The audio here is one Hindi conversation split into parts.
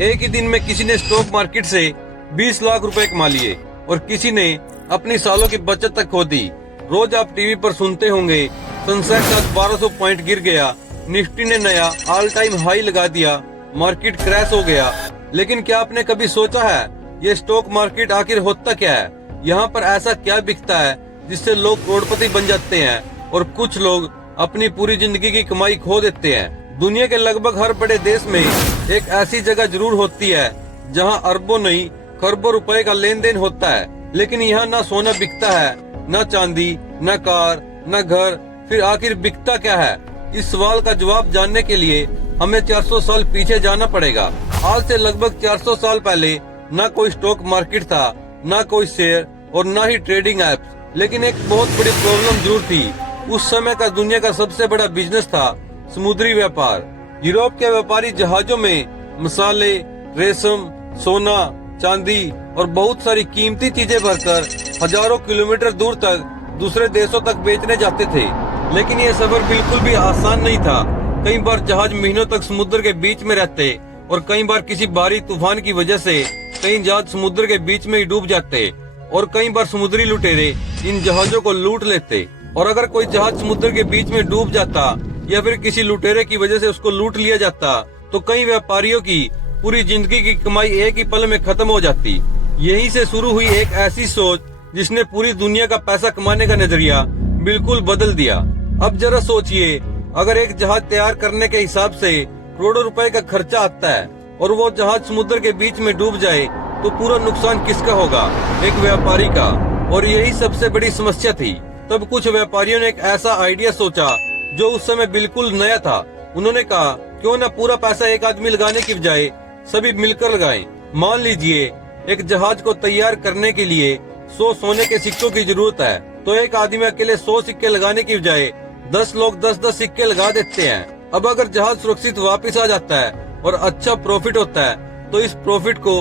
एक ही दिन में किसी ने स्टॉक मार्केट से 20 लाख रुपए कमा लिए और किसी ने अपनी सालों की बचत तक खो दी। रोज आप टीवी पर सुनते होंगे सेंसेक्स आज 1200 पॉइंट गिर गया, निफ्टी ने नया ऑल टाइम हाई लगा दिया, मार्केट क्रैश हो गया। लेकिन क्या आपने कभी सोचा है ये स्टॉक मार्केट आखिर होता क्या है? यहाँ पर ऐसा क्या बिकता है जिससे लोग करोड़पति बन जाते हैं और कुछ लोग अपनी पूरी जिंदगी की कमाई खो देते हैं। दुनिया के लगभग हर बड़े देश में एक ऐसी जगह जरूर होती है जहाँ अरबों नहीं खरबों रुपए का लेन देन होता है, लेकिन यहाँ ना सोना बिकता है, न चांदी, न कार, न घर। फिर आखिर बिकता क्या है? इस सवाल का जवाब जानने के लिए हमें 400 साल पीछे जाना पड़ेगा। आज से लगभग 400 साल पहले न कोई स्टॉक मार्केट था, न कोई शेयर और न ही ट्रेडिंग एप्स, लेकिन एक बहुत बड़ी प्रॉब्लम जरूर थी। उस समय का दुनिया का सबसे बड़ा बिजनेस था समुद्री व्यापार। यूरोप के व्यापारी जहाजों में मसाले, रेशम, सोना, चांदी और बहुत सारी कीमती चीजें भरकर हजारों किलोमीटर दूर तक दूसरे देशों तक बेचने जाते थे। लेकिन ये सफर बिल्कुल भी आसान नहीं था। कई बार जहाज महीनों तक समुद्र के बीच में रहते और कई बार किसी भारी तूफान की वजह से कई जहाज समुद्र के बीच में ही डूब जाते और कई बार समुद्री लुटेरे इन जहाजों को लूट लेते। और अगर कोई जहाज समुद्र के बीच में डूब जाता या फिर किसी लुटेरे की वजह से उसको लूट लिया जाता तो कई व्यापारियों की पूरी जिंदगी की कमाई एक ही पल में खत्म हो जाती। यहीं से शुरू हुई एक ऐसी सोच जिसने पूरी दुनिया का पैसा कमाने का नजरिया बिल्कुल बदल दिया। अब जरा सोचिए, अगर एक जहाज तैयार करने के हिसाब से करोड़ों रुपए का खर्चा आता है और वो जहाज समुद्र के बीच में डूब जाए तो पूरा नुकसान किसका होगा? एक व्यापारी का। और यही सबसे बड़ी समस्या थी। तब कुछ व्यापारियों ने एक ऐसा आइडिया सोचा जो उस समय बिल्कुल नया था। उन्होंने कहा, क्यों न पूरा पैसा एक आदमी लगाने की बजाय सभी मिलकर लगाएं। मान लीजिए एक जहाज को तैयार करने के लिए 100 सोने के सिक्कों की जरूरत है, तो एक आदमी अकेले 100 सिक्के लगाने की बजाय 10 लोग 10-10 सिक्के लगा देते हैं। अब अगर जहाज सुरक्षित वापस आ जाता है और अच्छा प्रॉफिट होता है तो इस प्रॉफिट को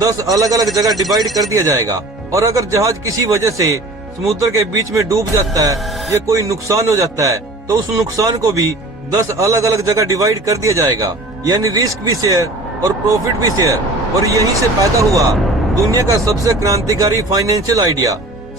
10 अलग अलग जगह डिवाइड कर दिया जाएगा। और अगर जहाज किसी वजह से समुद्र के बीच में डूब जाता है या कोई नुकसान हो जाता है तो उस नुकसान को भी 10 अलग अलग जगह डिवाइड कर दिया जाएगा। यानी रिस्क भी शेयर और प्रॉफिट भी शेयर। और यहीं से पैदा हुआ दुनिया का सबसे क्रांतिकारी फाइनेंशियल आइडिया,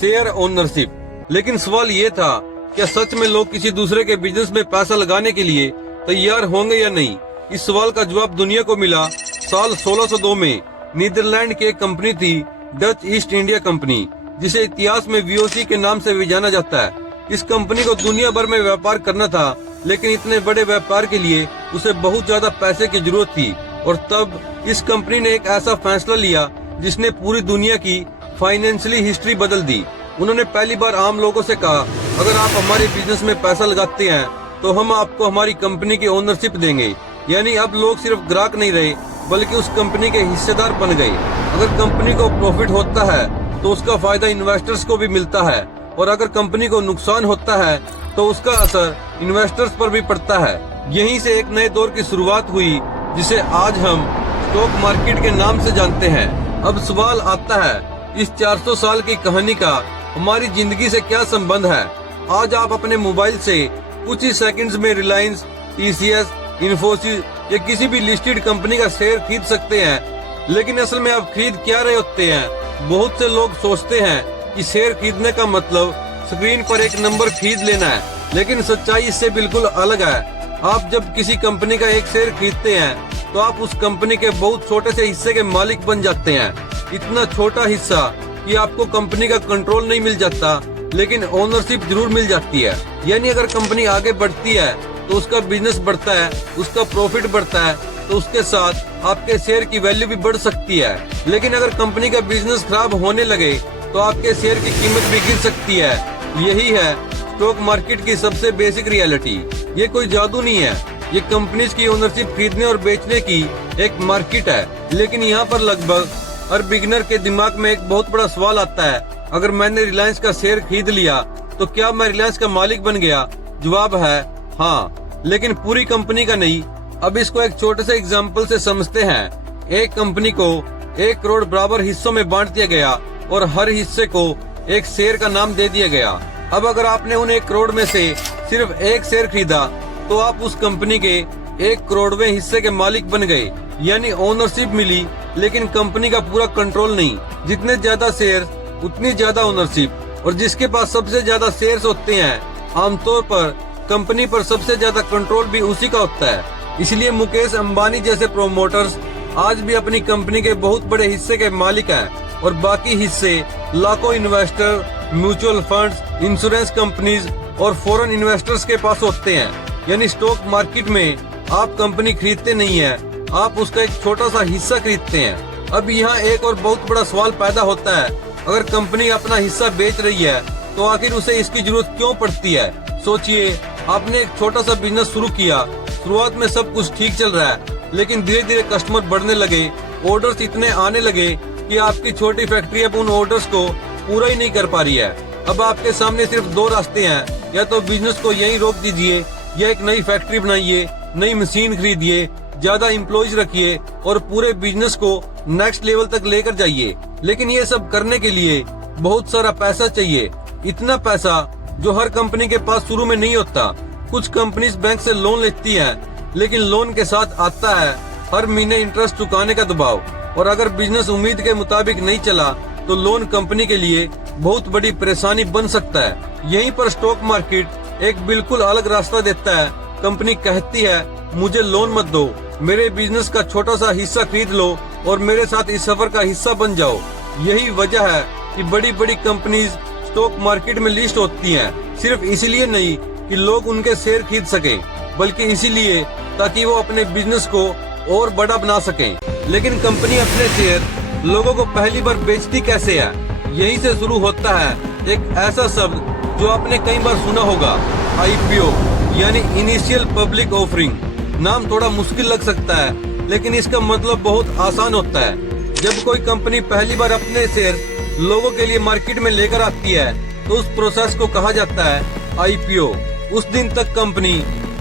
शेयर ओनरशिप। लेकिन सवाल ये था, क्या सच में लोग किसी दूसरे के बिजनेस में पैसा लगाने के लिए तैयार होंगे या नहीं? इस सवाल का जवाब दुनिया को मिला साल 1602 में। नीदरलैंड की एक कंपनी थी डच ईस्ट इंडिया कंपनी, जिसे इतिहास में वीओसी के नाम से भी जाना जाता है। इस कंपनी को दुनिया भर में व्यापार करना था, लेकिन इतने बड़े व्यापार के लिए उसे बहुत ज्यादा पैसे की जरूरत थी। और तब इस कंपनी ने एक ऐसा फैसला लिया जिसने पूरी दुनिया की फाइनेंशियली हिस्ट्री बदल दी। उन्होंने पहली बार आम लोगों से कहा, अगर आप हमारे बिजनेस में पैसा लगाते हैं तो हम आपको हमारी कंपनी की ओनरशिप देंगे। यानी अब लोग सिर्फ ग्राहक नहीं रहे बल्कि उस कंपनी के हिस्सेदार बन गए। अगर कंपनी को प्रॉफिट होता है तो उसका फायदा इन्वेस्टर्स को भी मिलता है, और अगर कंपनी को नुकसान होता है तो उसका असर इन्वेस्टर्स पर भी पड़ता है। यहीं से एक नए दौर की शुरुआत हुई जिसे आज हम स्टॉक मार्केट के नाम से जानते हैं। अब सवाल आता है, इस 400 साल की कहानी का हमारी जिंदगी से क्या संबंध है? आज आप अपने मोबाइल से कुछ ही सेकंड्स में रिलायंस, टीसीएस, इन्फोसिस या किसी भी लिस्टेड कंपनी का शेयर खरीद सकते हैं। लेकिन असल में आप खरीद क्या रहे होते हैं? बहुत से लोग सोचते हैं कि शेयर खरीदने का मतलब स्क्रीन पर एक नंबर खरीद लेना है, लेकिन सच्चाई इससे बिल्कुल अलग है। आप जब किसी कंपनी का एक शेयर खरीदते हैं तो आप उस कंपनी के बहुत छोटे से हिस्से के मालिक बन जाते हैं। इतना छोटा हिस्सा कि आपको कंपनी का कंट्रोल नहीं मिल जाता, लेकिन ओनरशिप जरूर मिल जाती है। यानी अगर कंपनी आगे बढ़ती है तो उसका बिजनेस बढ़ता है, उसका प्रॉफिट बढ़ता है, तो उसके साथ आपके शेयर की वैल्यू भी बढ़ सकती है। लेकिन अगर कंपनी का बिजनेस खराब होने लगे तो आपके शेयर की कीमत भी गिर सकती है। यही है स्टॉक मार्केट की सबसे बेसिक रियलिटी। ये कोई जादू नहीं है, ये कंपनीज की ओनरशिप खरीदने और बेचने की एक मार्केट है। लेकिन यहाँ पर लगभग हर बिगिनर के दिमाग में एक बहुत बड़ा सवाल आता है, अगर मैंने रिलायंस का शेयर खरीद लिया तो क्या मैं रिलायंस का मालिक बन गया? जवाब है हाँ, लेकिन पूरी कंपनी का नहीं। अब इसको एक छोटे से एग्जाम्पल से समझते हैं। एक कंपनी को 1 करोड़ बराबर हिस्सों में बांट दिया गया और हर हिस्से को एक शेयर का नाम दे दिया गया। अब अगर आपने उन 1 करोड़ में से सिर्फ एक शेयर खरीदा तो आप उस कंपनी के 1 करोड़वें हिस्से के मालिक बन गए, यानी ओनरशिप मिली, लेकिन कंपनी का पूरा कंट्रोल नहीं। जितने ज्यादा शेयर उतनी ज्यादा ओनरशिप, और जिसके पास सबसे ज्यादा शेयर्स होते हैं आमतौर पर कंपनी पर सबसे ज्यादा कंट्रोल भी उसी का होता है। इसलिए मुकेश अंबानी जैसे प्रोमोटर्स आज भी अपनी कंपनी के बहुत बड़े हिस्से के मालिक हैं, और बाकी हिस्से लाखों investor, mutual funds, insurance companies और फॉरेन इन्वेस्टर्स के पास होते हैं। यानी स्टॉक मार्केट में आप कंपनी खरीदते नहीं है, आप उसका एक छोटा सा हिस्सा खरीदते हैं। अब यहाँ एक और बहुत बड़ा सवाल पैदा होता है, अगर कंपनी अपना हिस्सा बेच रही है तो आखिर उसे इसकी जरूरत क्यों पड़ती है? सोचिए, आपने एक छोटा सा बिजनेस शुरू किया, शुरुआत में सब कुछ ठीक चल रहा है, लेकिन धीरे धीरे कस्टमर बढ़ने लगे, ऑर्डर्स इतने आने लगे कि आपकी छोटी फैक्ट्री अब उन ऑर्डर्स को पूरा ही नहीं कर पा रही है। अब आपके सामने सिर्फ 2 रास्ते हैं, या तो बिजनेस को यहीं रोक दीजिए, या एक नई फैक्ट्री बनाइए, नई मशीन खरीदिए, ज्यादा एम्प्लॉइज रखिए और पूरे बिजनेस को नेक्स्ट लेवल तक लेकर जाइए। लेकिन ये सब करने के लिए बहुत सारा पैसा चाहिए, इतना पैसा जो हर कंपनी के पास शुरू में नहीं होता। कुछ कंपनीज बैंक से लोन लेती हैं, लेकिन लोन के साथ आता है हर महीने इंटरेस्ट चुकाने का दबाव, और अगर बिजनेस उम्मीद के मुताबिक नहीं चला तो लोन कंपनी के लिए बहुत बड़ी परेशानी बन सकता है। यहीं पर स्टॉक मार्केट एक बिल्कुल अलग रास्ता देता है। कंपनी कहती है, मुझे लोन मत दो, मेरे बिजनेस का छोटा सा हिस्सा खरीद लो और मेरे साथ इस सफर का हिस्सा बन जाओ। यही वजह है कि बड़ी बड़ी कंपनीज स्टॉक मार्केट में लिस्ट होती हैं, सिर्फ इसलिए नहीं कि लोग उनके शेयर खरीद सकें, बल्कि इसीलिए ताकि वो अपने बिजनेस को और बड़ा बना सकें। लेकिन कंपनी अपने शेयर लोगों को पहली बार बेचती कैसे है? यहीं से शुरू होता है एक ऐसा शब्द जो आपने कई बार सुना होगा, IPO, यानी इनिशियल पब्लिक ऑफरिंग। नाम थोड़ा मुश्किल लग सकता है, लेकिन इसका मतलब बहुत आसान होता है। जब कोई कंपनी पहली बार अपने शेयर लोगों के लिए मार्केट में लेकर आती है तो उस प्रोसेस को कहा जाता है IPO। उस दिन तक कंपनी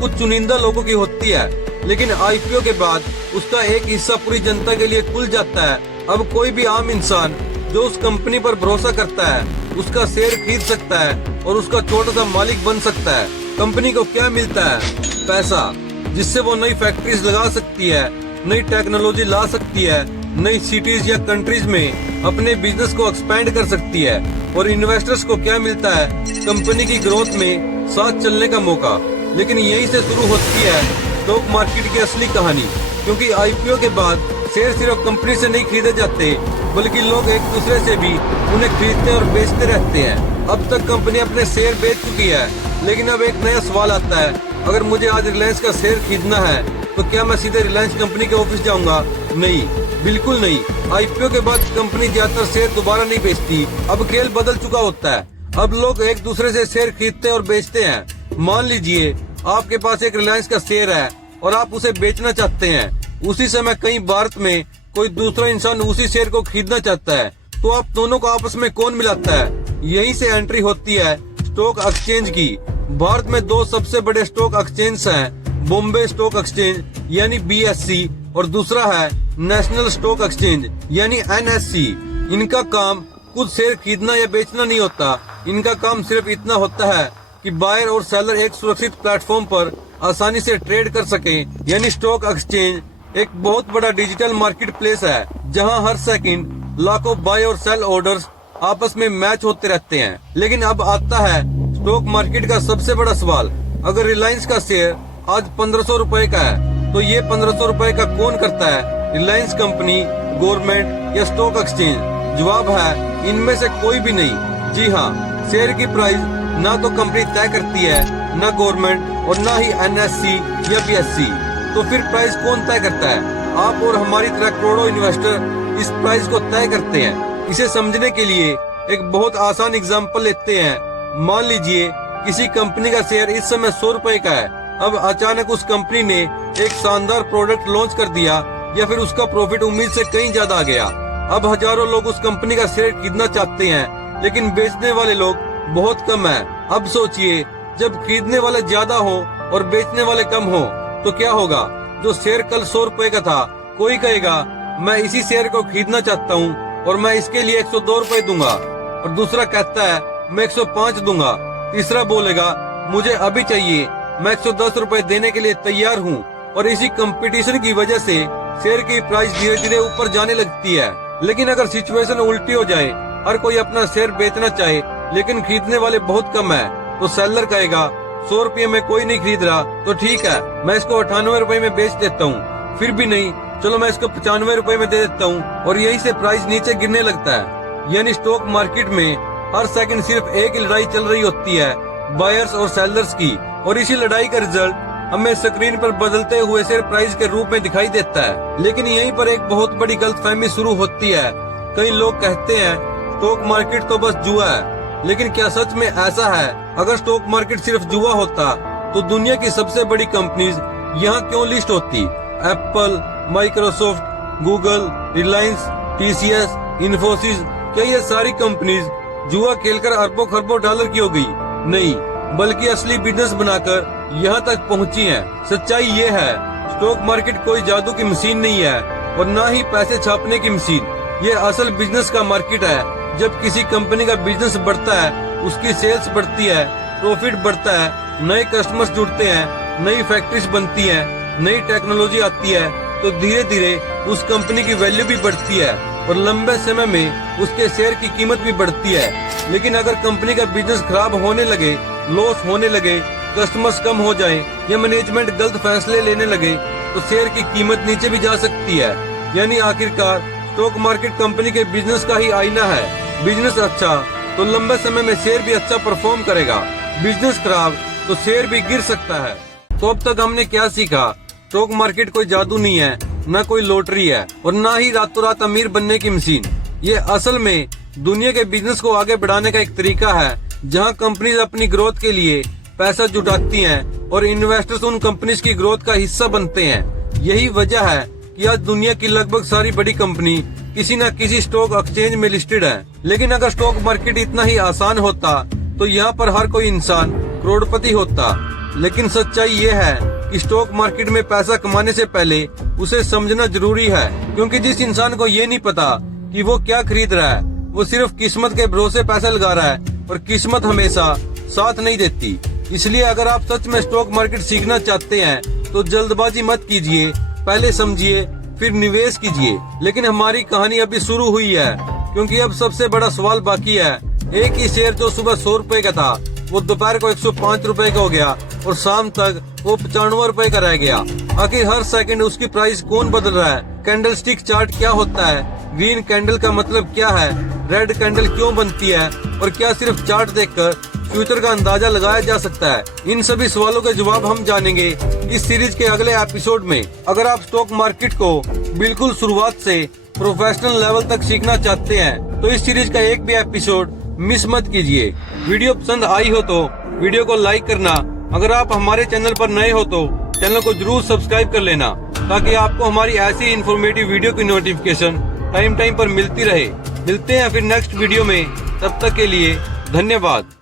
कुछ चुनिंदा लोगों की होती है, लेकिन IPO के बाद उसका एक हिस्सा पूरी जनता के लिए खुल जाता है। अब कोई भी आम इंसान जो उस कंपनी पर भरोसा करता है उसका शेयर खरीद सकता है और उसका छोटा सा मालिक बन सकता है। कंपनी को क्या मिलता है? पैसा, जिससे वो नई फैक्ट्रीज लगा सकती है, नई टेक्नोलॉजी ला सकती है, नई सिटीज या कंट्रीज में अपने बिजनेस को एक्सपेंड कर सकती है। और इन्वेस्टर्स को क्या मिलता है? कंपनी की ग्रोथ में साथ चलने का मौका। लेकिन यहीं से शुरू होती है स्टॉक मार्केट की असली कहानी, क्योंकि IPO के बाद शेयर सिर्फ कंपनी से नहीं खरीदे जाते, बल्कि लोग एक दूसरे से भी उन्हें खरीदते और बेचते रहते हैं। अब तक कंपनी अपने शेयर बेच चुकी है, लेकिन अब एक नया सवाल आता है, अगर मुझे आज रिलायंस का शेयर खरीदना है तो क्या मैं सीधे रिलायंस कंपनी के ऑफिस जाऊंगा? नहीं, बिल्कुल नहीं। IPO के बाद कंपनी ज्यादातर शेयर दोबारा नहीं बेचती। अब खेल बदल चुका होता है, अब लोग एक दूसरे से शेयर खरीदते और बेचते हैं। मान लीजिए आपके पास एक रिलायंस का शेयर है और आप उसे बेचना चाहते हैं। उसी समय कहीं भारत में कोई दूसरा इंसान उसी शेयर को खरीदना चाहता है, तो आप दोनों को आपस में कौन मिलाता है? यहीं से एंट्री होती है स्टॉक एक्सचेंज की। भारत में 2 सबसे बड़े स्टॉक एक्सचेंज हैं, बॉम्बे स्टॉक एक्सचेंज यानी BSE और दूसरा है नेशनल स्टॉक एक्सचेंज यानी NSE। इनका काम खुद शेयर खरीदना या बेचना नहीं होता, इनका काम सिर्फ इतना होता है कि बायर और सेलर एक सुरक्षित प्लेटफॉर्म पर आसानी से ट्रेड कर सकें। यानी स्टॉक एक्सचेंज एक बहुत बड़ा डिजिटल मार्केट प्लेस है, जहां हर सेकंड लाखों बाय और सेल ऑर्डर्स आपस में मैच होते रहते हैं। लेकिन अब आता है स्टॉक मार्केट का सबसे बड़ा सवाल, अगर रिलायंस का शेयर आज 1500 रुपए का है तो ये 1500 रुपए का कौन करता है? रिलायंस कंपनी, गवर्नमेंट या स्टॉक एक्सचेंज? जवाब है इनमें से कोई भी नहीं। जी हाँ, शेयर की प्राइस ना तो कंपनी तय करती है, ना गवर्नमेंट और ना ही NSE या BSE। तो फिर प्राइस कौन तय करता है? आप और हमारी तरह करोड़ों इन्वेस्टर इस प्राइस को तय करते हैं। इसे समझने के लिए एक बहुत आसान एग्जांपल लेते हैं। मान लीजिए किसी कंपनी का शेयर इस समय 100 रुपए का है। अब अचानक उस कंपनी ने एक शानदार प्रोडक्ट लॉन्च कर दिया, या फिर उसका प्रॉफिट उम्मीद से कहीं ज्यादा आ गया। अब हजारों लोग उस कंपनी का शेयर खरीदना चाहते हैं, लेकिन बेचने वाले लोग बहुत कम हैं। अब सोचिए, जब खरीदने वाले ज्यादा हो और बेचने वाले कम हो तो क्या होगा? जो शेयर कल 100 रुपए का था, कोई कहेगा मैं इसी शेयर को खरीदना चाहता हूँ और मैं इसके लिए 102 रुपए दूंगा, और दूसरा कहता है मैं 105 दूंगा। तीसरा बोलेगा मुझे अभी चाहिए, मैं 110 रुपए देने के लिए तैयार हूँ, और इसी कंपटीशन की वजह से शेयर की प्राइस धीरे धीरे ऊपर जाने लगती है। लेकिन अगर सिचुएशन उल्टी हो जाए, हर कोई अपना शेयर बेचना चाहे लेकिन खरीदने वाले बहुत कम है, तो सेलर कहेगा 100 रुपये में कोई नहीं खरीद रहा तो ठीक है, मैं इसको 98 रुपए में बेच देता हूँ। फिर भी नहीं, चलो मैं इसको 95 रुपए में दे देता हूँ, और यही से प्राइस नीचे गिरने लगता है। यानी स्टॉक मार्केट में हर सेकंड सिर्फ एक ही लड़ाई चल रही होती है, बायर्स और सेलर्स की, और इसी लड़ाई का रिजल्ट हमें स्क्रीन पर बदलते हुए शेयर प्राइस के रूप में दिखाई देता है। लेकिन यहीं पर एक बहुत बड़ी गलतफहमी शुरू होती है। कई लोग कहते हैं स्टॉक मार्केट तो बस जुआ है, लेकिन क्या सच में ऐसा है? अगर स्टॉक मार्केट सिर्फ जुआ होता तो दुनिया की सबसे बड़ी कंपनीज यहाँ क्यों लिस्ट होती? Apple, Microsoft, Google, Reliance, TCS, Infosys, क्या ये सारी कंपनीज जुआ खेलकर अरबों खरबों डॉलर की हो गई? नहीं, बल्कि असली बिजनेस बनाकर यहाँ तक पहुँची हैं। सच्चाई ये है, स्टॉक मार्केट कोई जादू की मशीन नहीं है और न ही पैसे छापने की मशीन। ये असल बिजनेस का मार्केट है। जब किसी कंपनी का बिजनेस बढ़ता है, उसकी सेल्स बढ़ती है, प्रॉफिट बढ़ता है, नए कस्टमर्स जुड़ते हैं, नई फैक्ट्रीज बनती हैं, नई टेक्नोलॉजी आती है, तो धीरे धीरे उस कंपनी की वैल्यू भी बढ़ती है और लंबे समय में उसके शेयर की कीमत भी बढ़ती है। लेकिन अगर कंपनी का बिजनेस खराब होने लगे, लॉस होने लगे, कस्टमर्स कम हो जाए या मैनेजमेंट गलत फैसले लेने लगे, तो शेयर की कीमत नीचे भी जा सकती है। यानी आखिरकार स्टॉक मार्केट कंपनी के बिजनेस का ही आईना है। बिजनेस अच्छा तो लंबे समय में शेयर भी अच्छा परफॉर्म करेगा, बिजनेस खराब तो शेयर भी गिर सकता है। तो अब तक हमने क्या सीखा? स्टॉक मार्केट कोई जादू नहीं है, न कोई लॉटरी है और न ही रातों रात अमीर बनने की मशीन। ये असल में दुनिया के बिजनेस को आगे बढ़ाने का एक तरीका है, जहां कंपनीज अपनी ग्रोथ के लिए पैसा जुटाती हैं और इन्वेस्टर्स उन कंपनीज की ग्रोथ का हिस्सा बनते हैं। यही वजह है कि आज दुनिया की लगभग सारी बड़ी कंपनी किसी न किसी स्टॉक एक्सचेंज में लिस्टेड है। लेकिन अगर स्टॉक मार्केट इतना ही आसान होता तो यहाँ पर हर कोई इंसान करोड़पति होता। लेकिन सच्चाई ये है कि स्टॉक मार्केट में पैसा कमाने से पहले उसे समझना जरूरी है, क्योंकि जिस इंसान को ये नहीं पता कि वो क्या खरीद रहा है, वो सिर्फ किस्मत के भरोसे पैसा लगा रहा है और किस्मत हमेशा साथ नहीं देती। इसलिए अगर आप सच में स्टॉक मार्केट सीखना चाहते हैं तो जल्दबाजी मत कीजिए, पहले समझिए फिर निवेश कीजिए। लेकिन हमारी कहानी अभी शुरू हुई है, क्योंकि अब सबसे बड़ा सवाल बाकी है। एक ही शेयर जो सुबह 100 रुपए का था, वो दोपहर को 105 रुपए का हो गया और शाम तक वो 95 रुपए का रह गया। आखिर हर सेकंड उसकी प्राइस कौन बदल रहा है? कैंडल स्टिक चार्ट क्या होता है? ग्रीन कैंडल का मतलब क्या है? रेड कैंडल क्यों बनती है? और क्या सिर्फ चार्ट देखकर फ्यूचर का अंदाजा लगाया जा सकता है? इन सभी सवालों के जवाब हम जानेंगे इस सीरीज के अगले एपिसोड में। अगर आप स्टॉक मार्केट को बिल्कुल शुरुआत से प्रोफेशनल लेवल तक सीखना चाहते हैं तो इस सीरीज का एक भी एपिसोड मिस मत कीजिए। वीडियो पसंद आई हो तो वीडियो को लाइक करना। अगर आप हमारे चैनल पर नए हो तो चैनल को जरूर सब्सक्राइब कर लेना, ताकि आपको हमारी ऐसी इन्फॉर्मेटिव वीडियो की नोटिफिकेशन टाइम पर मिलती रहे। मिलते हैं फिर नेक्स्ट वीडियो में, तब तक के लिए धन्यवाद।